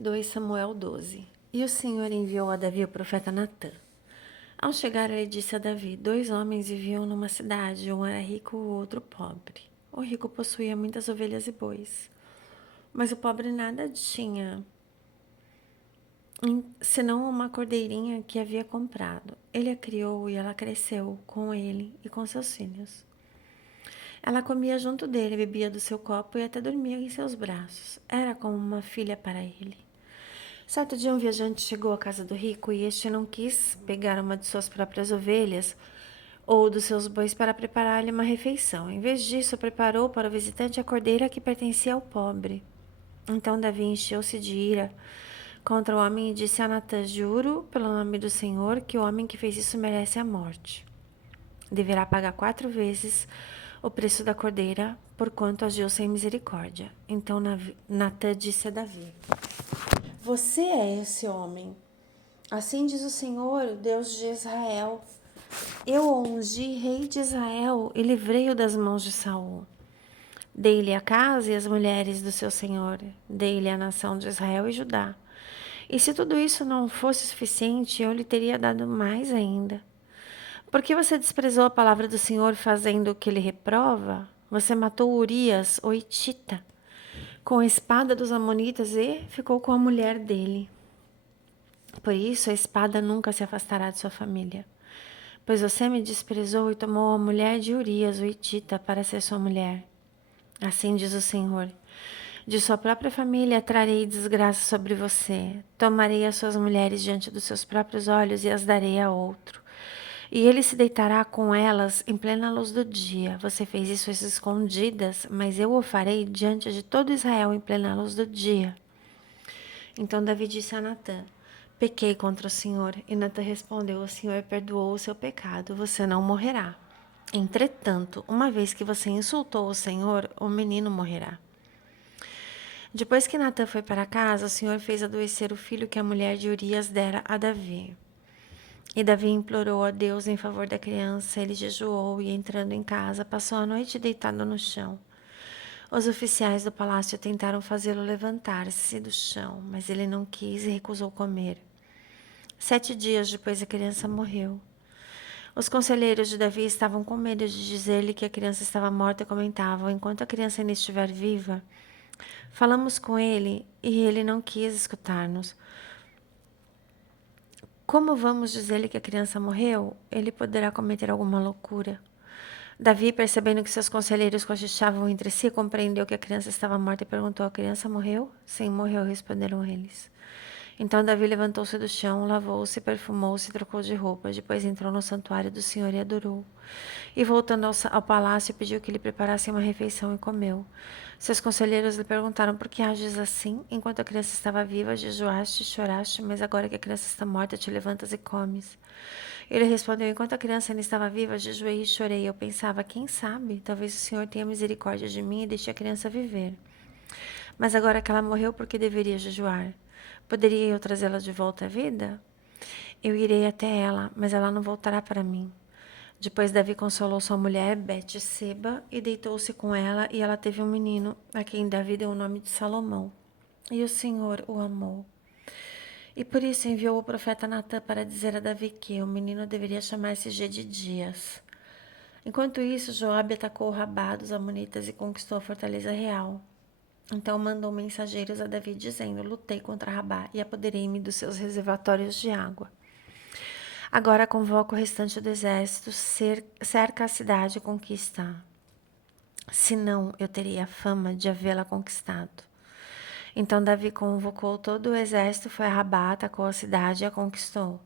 2 Samuel 12. E o Senhor enviou a Davi o profeta Natã. Ao chegar, ele disse a Davi: 2 homens viviam numa cidade, um era rico e o outro pobre. O rico possuía muitas ovelhas e bois, mas o pobre nada tinha, senão uma cordeirinha que havia comprado. Ele a criou e ela cresceu com ele e com seus filhos. Ela comia junto dele, bebia do seu copo e até dormia em seus braços. Era como uma filha para ele. Certo dia, um viajante chegou à casa do rico e este não quis pegar uma de suas próprias ovelhas ou dos seus bois para preparar-lhe uma refeição. Em vez disso, preparou para o visitante a cordeira que pertencia ao pobre. Então Davi encheu-se de ira contra o homem e disse a Natã: Juro pelo nome do Senhor que o homem que fez isso merece a morte. Deverá pagar 4 vezes o preço da cordeira, porquanto agiu sem misericórdia. Então Natã disse a Davi: Você é esse homem. Assim diz o Senhor, Deus de Israel: Eu o ungi rei de Israel e livrei-o das mãos de Saul. Dei-lhe a casa e as mulheres do seu senhor, dei-lhe a nação de Israel e Judá. E se tudo isso não fosse suficiente, eu lhe teria dado mais ainda. Por que você desprezou a palavra do Senhor fazendo o que ele reprova? Você matou Urias, o Hitita, com a espada dos amonitas e ficou com a mulher dele. Por isso a espada nunca se afastará de sua família. Pois você me desprezou e tomou a mulher de Urias, o Hitita, para ser sua mulher. Assim diz o Senhor: de sua própria família trarei desgraça sobre você. Tomarei as suas mulheres diante dos seus próprios olhos e as darei a outro. E ele se deitará com elas em plena luz do dia. Você fez isso às escondidas, mas eu o farei diante de todo Israel em plena luz do dia. Então Davi disse a Natã: Pequei contra o Senhor. E Natã respondeu: O Senhor perdoou o seu pecado, você não morrerá. Entretanto, uma vez que você insultou o Senhor, o menino morrerá. Depois que Natã foi para casa, o Senhor fez adoecer o filho que a mulher de Urias dera a Davi. E Davi implorou a Deus em favor da criança. Ele jejuou e, entrando em casa, passou a noite deitado no chão. Os oficiais do palácio tentaram fazê-lo levantar-se do chão, mas ele não quis e recusou comer. 7 dias depois, a criança morreu. Os conselheiros de Davi estavam com medo de dizer-lhe que a criança estava morta e comentavam: enquanto a criança ainda estiver viva, falamos com ele e ele não quis escutar-nos. Como vamos dizer-lhe que a criança morreu? Ele poderá cometer alguma loucura. Davi, percebendo que seus conselheiros cochichavam entre si, compreendeu que a criança estava morta e perguntou: a criança morreu? Sim, morreu, responderam eles. Então Davi levantou-se do chão, lavou-se, perfumou-se e trocou de roupa. Depois entrou no santuário do Senhor e adorou. E voltando ao palácio, pediu que lhe preparassem uma refeição e comeu. Seus conselheiros lhe perguntaram: por que ages assim? Enquanto a criança estava viva, jejuaste e choraste, mas agora que a criança está morta, te levantas e comes. Ele respondeu: enquanto a criança ainda estava viva, jejuei e chorei. Eu pensava: quem sabe, talvez o Senhor tenha misericórdia de mim e deixe a criança viver. Mas agora que ela morreu, por que deveria jejuar? Poderia eu trazê-la de volta à vida? Eu irei até ela, mas ela não voltará para mim. Depois Davi consolou sua mulher, Betseba, e deitou-se com ela, e ela teve um menino, a quem Davi deu o nome de Salomão. E o Senhor o amou. E por isso enviou o profeta Natã para dizer a Davi que o menino deveria chamar-se Gedidias. Enquanto isso, Joabe atacou Rabá dos amonitas e conquistou a fortaleza real. Então mandou mensageiros a Davi dizendo: lutei contra Rabá e apoderei-me dos seus reservatórios de água. Agora convoca o restante do exército, cerca a cidade e conquista. Senão eu teria a fama de havê-la conquistado. Então Davi convocou todo o exército, foi a Rabá, atacou a cidade e a conquistou.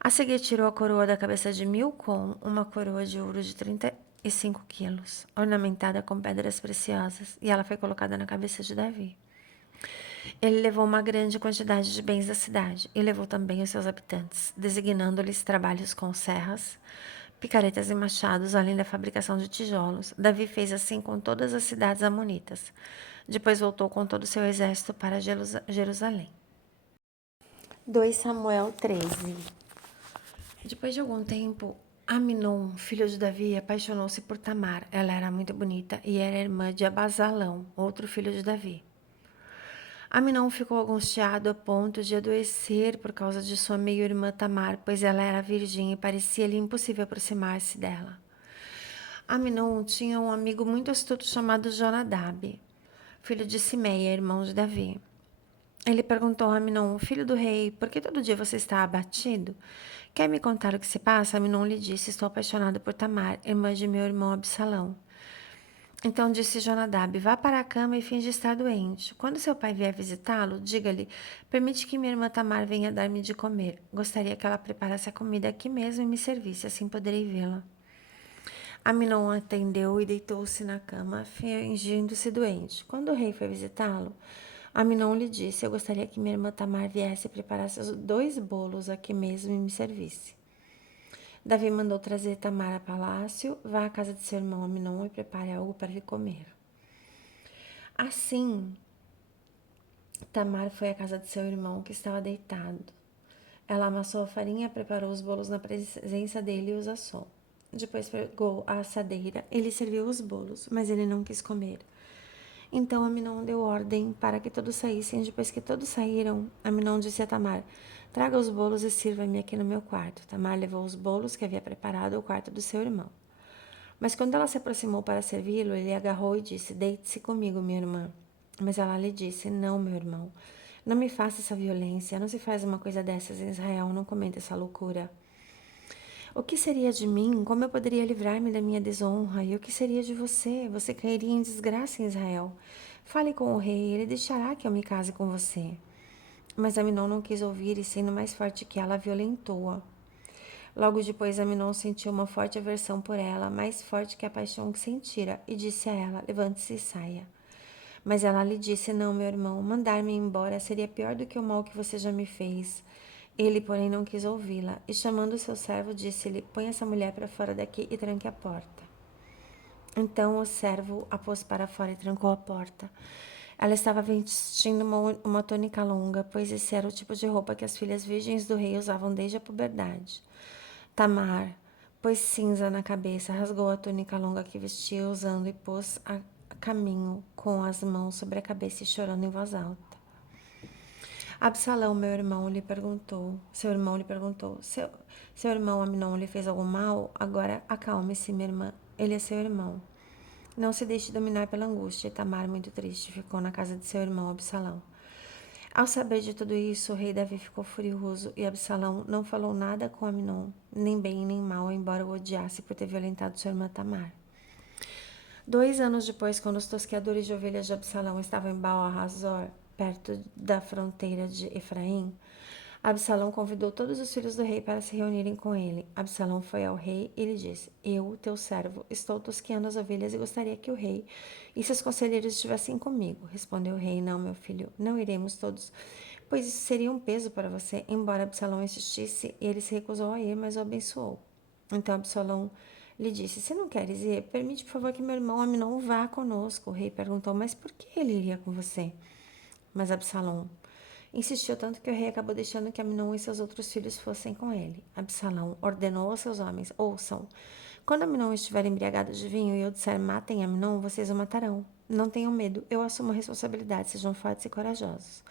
A seguir tirou a coroa da cabeça de Milcom, uma coroa de ouro de 35 quilos, ornamentada com pedras preciosas, e ela foi colocada na cabeça de Davi. Ele levou uma grande quantidade de bens da cidade e levou também os seus habitantes, designando-lhes trabalhos com serras, picaretas e machados, além da fabricação de tijolos. Davi fez assim com todas as cidades amonitas. Depois voltou com todo o seu exército para Jerusalém. 2 Samuel 13. Depois de algum tempo, Aminon, filho de Davi, apaixonou-se por Tamar. Ela era muito bonita e era irmã de Abasalão, outro filho de Davi. Aminon ficou angustiado a ponto de adoecer por causa de sua meio-irmã Tamar, pois ela era virgem e parecia-lhe impossível aproximar-se dela. Aminon tinha um amigo muito astuto chamado Jonadab, filho de Simeia, irmão de Davi. Ele perguntou a Aminon, filho do rei, por que todo dia você está abatido? Quer me contar o que se passa? Aminon lhe disse, estou apaixonado por Tamar, irmã de meu irmão Absalão. Então disse Jonadab, vá para a cama e finge estar doente. Quando seu pai vier visitá-lo, diga-lhe, permite que minha irmã Tamar venha dar-me de comer. Gostaria que ela preparasse a comida aqui mesmo e me servisse, assim poderei vê-la. Aminon atendeu e deitou-se na cama, fingindo-se doente. Quando o rei foi visitá-lo, Aminon lhe disse, eu gostaria que minha irmã Tamar viesse e preparasse os 2 bolos aqui mesmo e me servisse. Davi mandou trazer Tamar a palácio, vá à casa de seu irmão Aminon e prepare algo para lhe comer. Assim, Tamar foi à casa de seu irmão, que estava deitado. Ela amassou a farinha, preparou os bolos na presença dele e os assou. Depois pegou a assadeira e lhe serviu os bolos, mas ele não quis comer. Então Aminon deu ordem para que todos saíssem. Depois que todos saíram, Aminon disse a Tamar, traga os bolos e sirva-me aqui no meu quarto. Tamar levou os bolos que havia preparado ao quarto do seu irmão. Mas quando ela se aproximou para servi-lo, ele agarrou e disse, deite-se comigo, minha irmã. Mas ela lhe disse, não, meu irmão, não me faça essa violência, não se faz uma coisa dessas em Israel, não cometa essa loucura. O que seria de mim? Como eu poderia livrar-me da minha desonra? E o que seria de você? Você cairia em desgraça em Israel. Fale com o rei, ele deixará que eu me case com você. Mas Aminon não quis ouvir e, sendo mais forte que ela, violentou-a. Logo depois, Aminon sentiu uma forte aversão por ela, mais forte que a paixão que sentira, e disse a ela, levante-se e saia. Mas ela lhe disse, não, meu irmão, mandar-me embora seria pior do que o mal que você já me fez. Ele, porém, não quis ouvi-la, e chamando seu servo, disse-lhe, põe essa mulher para fora daqui e tranque a porta. Então o servo a pôs para fora e trancou a porta. Ela estava vestindo uma túnica longa, pois esse era o tipo de roupa que as filhas virgens do rei usavam desde a puberdade. Tamar pôs cinza na cabeça, rasgou a túnica longa que vestia usando e pôs a caminho com as mãos sobre a cabeça e chorando em voz alta. Absalão, seu irmão lhe perguntou, seu irmão Aminon lhe fez algum mal? Agora acalme-se, minha irmã, ele é seu irmão. Não se deixe dominar pela angústia. E Tamar, muito triste, ficou na casa de seu irmão Absalão. Ao saber de tudo isso, o rei Davi ficou furioso e Absalão não falou nada com Aminon, nem bem nem mal, embora o odiasse por ter violentado sua irmã Tamar. 2 anos depois, quando os tosqueadores de ovelhas de Absalão estavam em Baal-Hazor, perto da fronteira de Efraim, Absalão convidou todos os filhos do rei para se reunirem com ele. Absalão foi ao rei e lhe disse, eu, teu servo, estou tosqueando as ovelhas e gostaria que o rei e seus conselheiros estivessem comigo. Respondeu o rei, não, meu filho, não iremos todos, pois isso seria um peso para você. Embora Absalão insistisse, ele se recusou a ir, mas o abençoou. Então Absalão lhe disse, se não queres ir, permite, por favor, que meu irmão Aminon vá conosco. O rei perguntou, mas por que ele iria com você? Mas Absalão insistiu tanto que o rei acabou deixando que Aminon e seus outros filhos fossem com ele. Absalão ordenou aos seus homens, ouçam, quando Aminon estiver embriagado de vinho e eu disser matem Aminon, vocês o matarão. Não tenham medo, eu assumo a responsabilidade, sejam fortes e corajosos.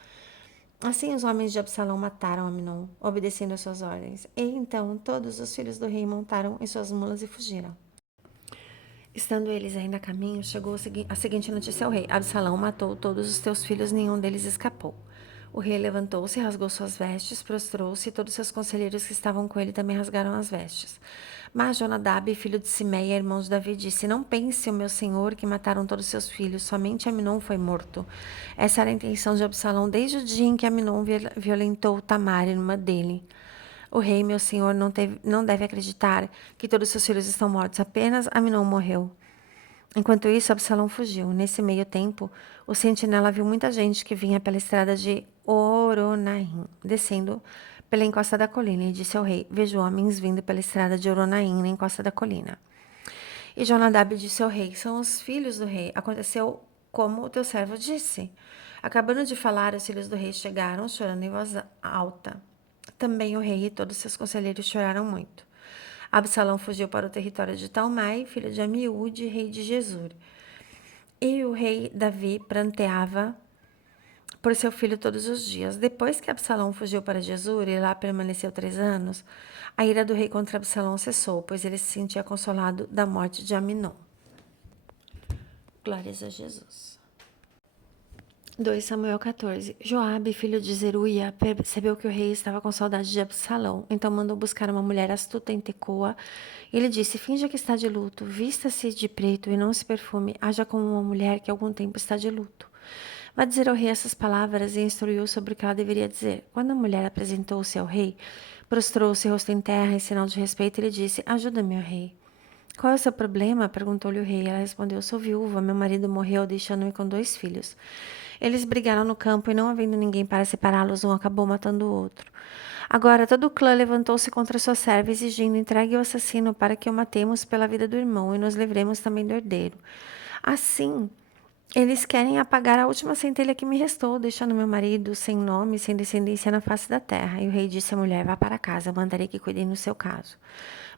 Assim os homens de Absalão mataram Aminon, obedecendo às suas ordens. E então todos os filhos do rei montaram em suas mulas e fugiram. Estando eles ainda a caminho, chegou a seguinte notícia ao rei. Absalão matou todos os teus filhos, nenhum deles escapou. O rei levantou-se, rasgou suas vestes, prostrou-se, e todos seus conselheiros que estavam com ele também rasgaram as vestes. Mas Jonadab, filho de Simeia, irmão de Davi, disse, não pense, o meu senhor, que mataram todos seus filhos, somente Aminon foi morto. Essa era a intenção de Absalão desde o dia em que Aminon violentou Tamar, irmã dele. O rei, meu senhor, não deve acreditar que todos seus filhos estão mortos, apenas Aminon morreu. Enquanto isso, Absalão fugiu. Nesse meio tempo, o sentinela viu muita gente que vinha pela estrada de Oronaim, descendo pela encosta da colina, e disse ao rei, vejo homens vindo pela estrada de Oronaim, na encosta da colina. E Jonadab disse ao rei, são os filhos do rei. Aconteceu como o teu servo disse. Acabando de falar, os filhos do rei chegaram, chorando em voz alta. Também o rei e todos seus conselheiros choraram muito. Absalão fugiu para o território de Talmai, filho de Amiúde, rei de Gesur. E o rei Davi pranteava por seu filho todos os dias. Depois que Absalão fugiu para Jesur e lá permaneceu 3 anos, a ira do rei contra Absalão cessou, pois ele se sentia consolado da morte de Aminon. Glórias a Jesus. 2 Samuel 14. Joabe, filho de Zeruia, percebeu que o rei estava com saudade de Absalão, então mandou buscar uma mulher astuta em Tecoa. Ele disse: finja que está de luto, vista-se de preto e não se perfume, haja como uma mulher que há algum tempo está de luto. Vá dizer ao rei essas palavras e instruiu sobre o que ela deveria dizer. Quando a mulher apresentou-se ao rei, prostrou-se rosto em terra em sinal de respeito e lhe disse: ajuda-me, ó rei. Qual é o seu problema? Perguntou-lhe o rei. Ela respondeu: sou viúva, meu marido morreu, deixando-me com 2 filhos. Eles brigaram no campo e, não havendo ninguém para separá-los, um acabou matando o outro. Agora todo o clã levantou-se contra sua serva, exigindo: entregue o assassino para que o matemos pela vida do irmão e nos livremos também do herdeiro. Assim, eles querem apagar a última centelha que me restou, deixando meu marido sem nome, sem descendência na face da terra. E o rei disse à mulher: vá para casa, mandarei que cuidem no seu caso.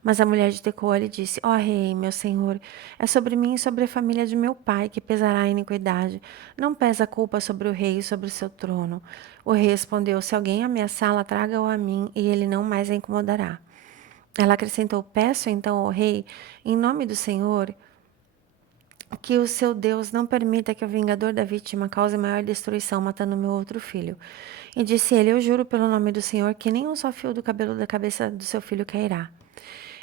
Mas a mulher de Tecoa lhe disse: ó rei, meu senhor, é sobre mim e sobre a família de meu pai que pesará a iniquidade. Não pesa a culpa sobre o rei e sobre o seu trono. O rei respondeu: se alguém ameaçá-la, traga-o a mim, e ele não mais a incomodará. Ela acrescentou: peço então ao rei, em nome do Senhor, que o seu Deus não permita que o vingador da vítima cause maior destruição, matando meu outro filho. E disse ele: eu juro pelo nome do Senhor que nem um só fio do cabelo da cabeça do seu filho cairá.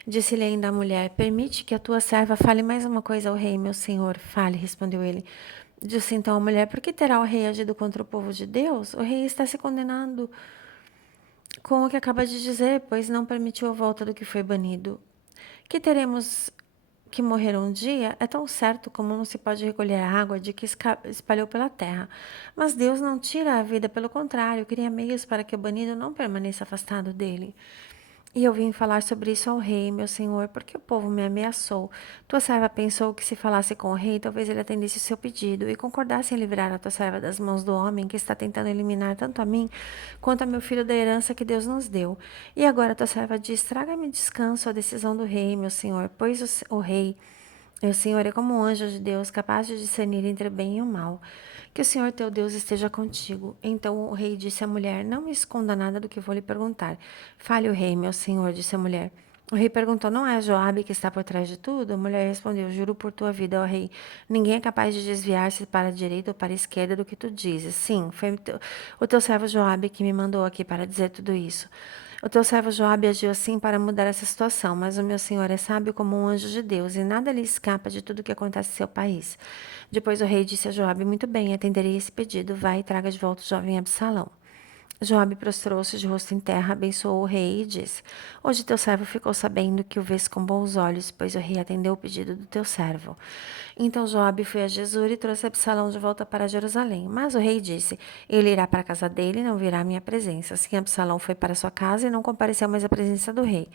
Disse-lhe ainda a mulher: permite que a tua serva fale mais uma coisa ao rei, meu senhor. Fale, respondeu ele. Disse então a mulher: por que terá o rei agido contra o povo de Deus? O rei está se condenando com o que acaba de dizer, pois não permitiu a volta do que foi banido. Que teremos que morrer um dia é tão certo como não se pode recolher a água de que espalhou pela terra. Mas Deus não tira a vida, pelo contrário, cria meios para que o banido não permaneça afastado dele. E eu vim falar sobre isso ao rei, meu senhor, porque o povo me ameaçou. Tua serva pensou que se falasse com o rei, talvez ele atendesse o seu pedido e concordasse em livrar a tua serva das mãos do homem que está tentando eliminar tanto a mim quanto a meu filho da herança que Deus nos deu. E agora tua serva diz: traga-me descanso à decisão do rei, meu senhor, pois o rei, meu senhor, é como um anjo de Deus, capaz de discernir entre o bem e o mal. Que o Senhor teu Deus esteja contigo. Então o rei disse à mulher: não me esconda nada do que vou lhe perguntar. Fale o rei, meu senhor, disse a mulher. O rei perguntou: não é Joabe que está por trás de tudo? A mulher respondeu: juro por tua vida, ó rei, ninguém é capaz de desviar-se para a direita ou para a esquerda do que tu dizes. Sim, foi o teu servo Joabe que me mandou aqui para dizer tudo isso. O teu servo Joabe agiu assim para mudar essa situação, mas o meu senhor é sábio como um anjo de Deus, e nada lhe escapa de tudo o que acontece em seu país. Depois o rei disse a Joabe: muito bem, atenderei esse pedido, vai e traga de volta o jovem Absalão. Joabe prostrou-se de rosto em terra, abençoou o rei e disse: hoje teu servo ficou sabendo que o vês com bons olhos, pois o rei atendeu o pedido do teu servo. Então Joabe foi a Jesur e trouxe Absalão de volta para Jerusalém. Mas o rei disse: ele irá para a casa dele e não virá à minha presença. Assim Absalão foi para sua casa e não compareceu mais à presença do rei.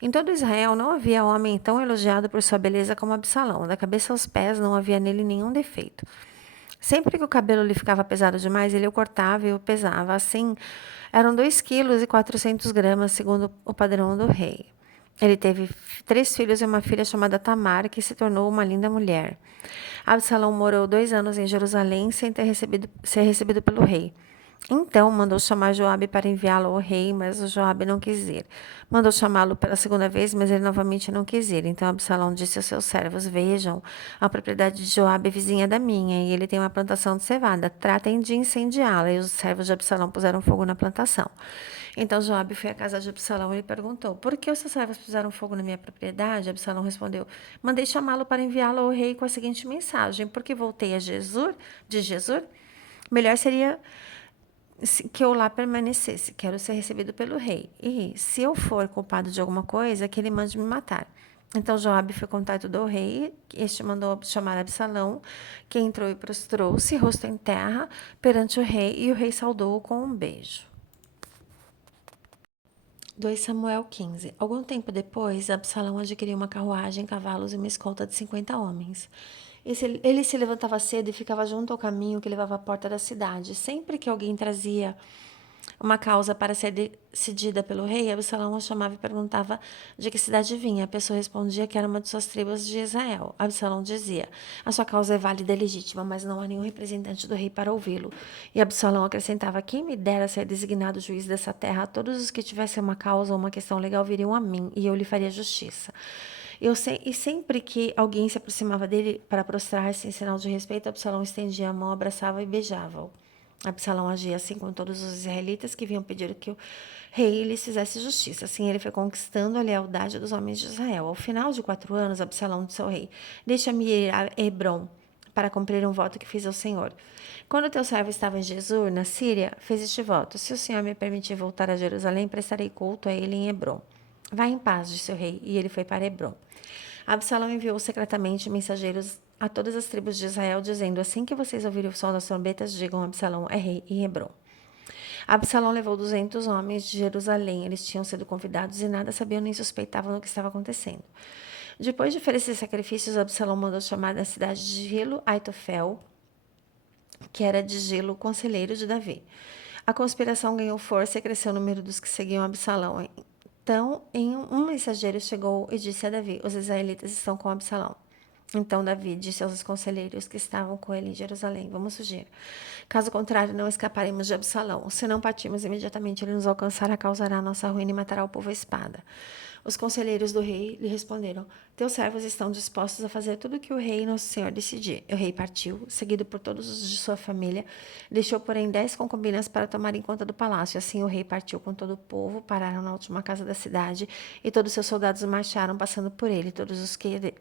Em todo Israel não havia homem tão elogiado por sua beleza como Absalão. Da cabeça aos pés não havia nele nenhum defeito. Sempre que o cabelo lhe ficava pesado demais, ele o cortava e o pesava. Assim, eram 2,4 kg, segundo o padrão do rei. Ele teve 3 filhos e uma filha chamada Tamar, que se tornou uma linda mulher. Absalão morou 2 anos em Jerusalém sem ser recebido pelo rei. Então mandou chamar Joabe para enviá-lo ao rei, mas o Joabe não quis ir. Mandou chamá-lo pela segunda vez, mas ele novamente não quis ir. Então Absalão disse aos seus servos: vejam, a propriedade de Joabe é vizinha da minha, e ele tem uma plantação de cevada. Tratem de incendiá-la. E os servos de Absalão puseram fogo na plantação. Então Joabe foi à casa de Absalão e lhe perguntou: por que os seus servos puseram fogo na minha propriedade? Absalão respondeu: mandei chamá-lo para enviá-lo ao rei com a seguinte mensagem: porque voltei a Jesur, melhor seria que eu lá permanecesse. Quero ser recebido pelo rei. E se eu for culpado de alguma coisa, que ele mande me matar. Então Joabe foi contar tudo ao rei. Este mandou chamar Absalão, que entrou e prostrou-se, rosto em terra, perante o rei, e o rei saudou-o com um beijo. 2 Samuel 15. Algum tempo depois, Absalão adquiriu uma carruagem, cavalos e uma escolta de 50 homens. Ele se levantava cedo e ficava junto ao caminho que levava à porta da cidade. Sempre que alguém trazia uma causa para ser decidida pelo rei, Absalão o chamava e perguntava de que cidade vinha. A pessoa respondia que era uma de suas tribos de Israel. Absalão dizia: a sua causa é válida e legítima, mas não há nenhum representante do rei para ouvi-lo. E Absalão acrescentava: quem me dera ser designado juiz dessa terra? Todos os que tivessem uma causa ou uma questão legal viriam a mim, e eu lhe faria justiça. E sempre que alguém se aproximava dele para prostrar-se em sinal de respeito, Absalão estendia a mão, abraçava e beijava-o. Absalão agia assim com todos os israelitas que vinham pedir que o rei lhes fizesse justiça. Assim ele foi conquistando a lealdade dos homens de Israel. Ao final de 4 anos, Absalão disse ao rei: deixa-me ir a Hebrom para cumprir um voto que fiz ao Senhor. Quando teu servo estava em Jesur, na Síria, fez este voto: se o Senhor me permitir voltar a Jerusalém, prestarei culto a ele em Hebrom. Vá em paz, disse o rei, e ele foi para Hebrom. Absalão enviou secretamente mensageiros a todas as tribos de Israel, dizendo: assim que vocês ouvirem o som das trombetas, digam: Absalão é rei em Hebrom. Absalão levou 200 homens de Jerusalém. Eles tinham sido convidados e nada sabiam nem suspeitavam do que estava acontecendo. Depois de oferecer sacrifícios, Absalão mandou chamar da cidade de Gilo Aitofel, que era de Gilo, conselheiro de Davi. A conspiração ganhou força e cresceu o número dos que seguiam Absalão. Então, um mensageiro chegou e disse a Davi: os israelitas estão com Absalão. Então Davi disse aos conselheiros que estavam com ele em Jerusalém: vamos fugir. Caso contrário, não escaparemos de Absalão. Se não partirmos imediatamente, ele nos alcançará, causará nossa ruína e matará o povo à espada. Os conselheiros do rei lhe responderam: teus servos estão dispostos a fazer tudo o que o rei nosso senhor decidir. O rei partiu, seguido por todos os de sua família, deixou, porém, 10 concubinas para tomarem conta do palácio. Assim o rei partiu com todo o povo, pararam na última casa da cidade, e todos seus soldados marcharam, passando por ele. Todos os que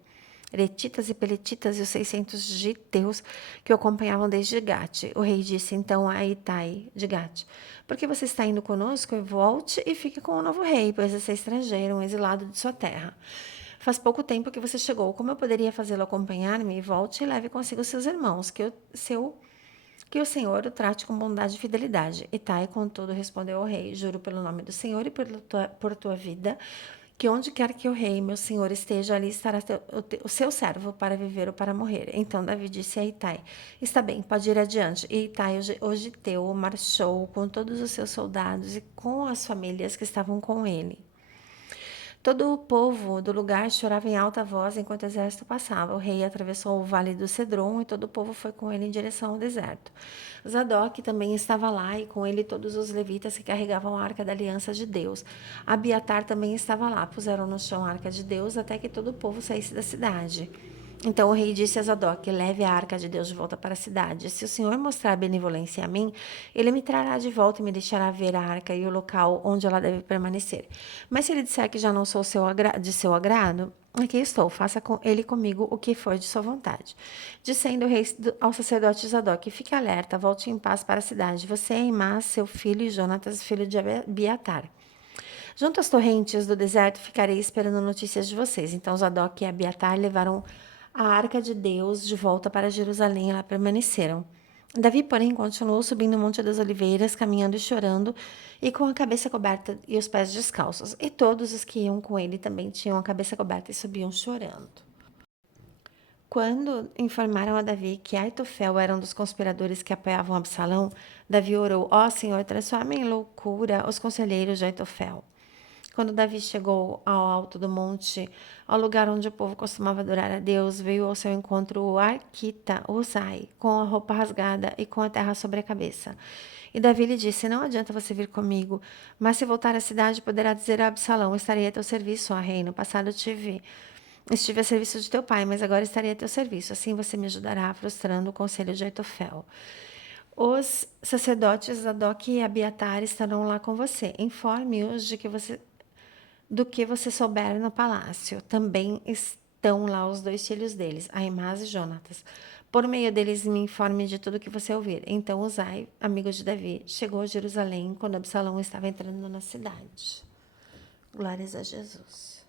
Retitas e Peletitas e os 600 giteus que o acompanhavam desde Gate. O rei disse então a Itai de Gate: por que você está indo conosco? Volte e fique com o novo rei, pois você é estrangeiro, um exilado de sua terra. Faz pouco tempo que você chegou. Como eu poderia fazê-lo acompanhar-me? Volte e leve consigo seus irmãos, que o Senhor o trate com bondade e fidelidade. Itai, contudo, respondeu ao rei: juro pelo nome do Senhor e por tua vida, que onde quer que o rei, meu senhor, esteja, ali estará o seu servo para viver ou para morrer. Então Davi disse a Itai: está bem, pode ir adiante. E Itai, o giteu, marchou com todos os seus soldados e com as famílias que estavam com ele. Todo o povo do lugar chorava em alta voz enquanto o exército passava. O rei atravessou o vale do Cedron e todo o povo foi com ele em direção ao deserto. Zadok também estava lá e com ele todos os levitas que carregavam a arca da aliança de Deus. Abiatar também estava lá. Puseram no chão a arca de Deus até que todo o povo saísse da cidade. Então o rei disse a Zadok: leve a arca de Deus de volta para a cidade. Se o Senhor mostrar benevolência a mim, ele me trará de volta e me deixará ver a arca e o local onde ela deve permanecer. Mas se ele disser que já não sou de seu agrado, aqui estou, faça com ele comigo o que for de sua vontade. Dizendo o rei ao sacerdote Zadok: fique alerta, volte em paz para a cidade. Você é Imás, seu filho, e Jonatas, filho de Abiatar. Junto às torrentes do deserto, ficarei esperando notícias de vocês. Então Zadok e Abiatar levaram a arca de Deus de volta para Jerusalém e lá permaneceram. Davi, porém, continuou subindo o Monte das Oliveiras, caminhando e chorando, e com a cabeça coberta e os pés descalços. E todos os que iam com ele também tinham a cabeça coberta e subiam chorando. Quando informaram a Davi que Aitofel era um dos conspiradores que apoiavam Absalão, Davi orou: ó Senhor, transforma em loucura os conselheiros de Aitofel. Quando Davi chegou ao alto do monte, ao lugar onde o povo costumava adorar a Deus, veio ao seu encontro o Arquita, Uzai, com a roupa rasgada e com a terra sobre a cabeça. E Davi lhe disse: não adianta você vir comigo, mas se voltar à cidade, poderá dizer a Absalão: estarei a teu serviço, ó rei. No passado estive a serviço de teu pai, mas agora estarei a teu serviço. Assim você me ajudará, frustrando o conselho de Aitofel. Os sacerdotes Zadok e Abiatar estarão lá com você. Informe-os do que você souber no palácio. Também estão lá os 2 filhos deles, Aimás e Jonatas. Por meio deles, me informe de tudo o que você ouvir. Então Uzai, amigo de Davi, chegou a Jerusalém quando Absalão estava entrando na cidade. Glórias a Jesus.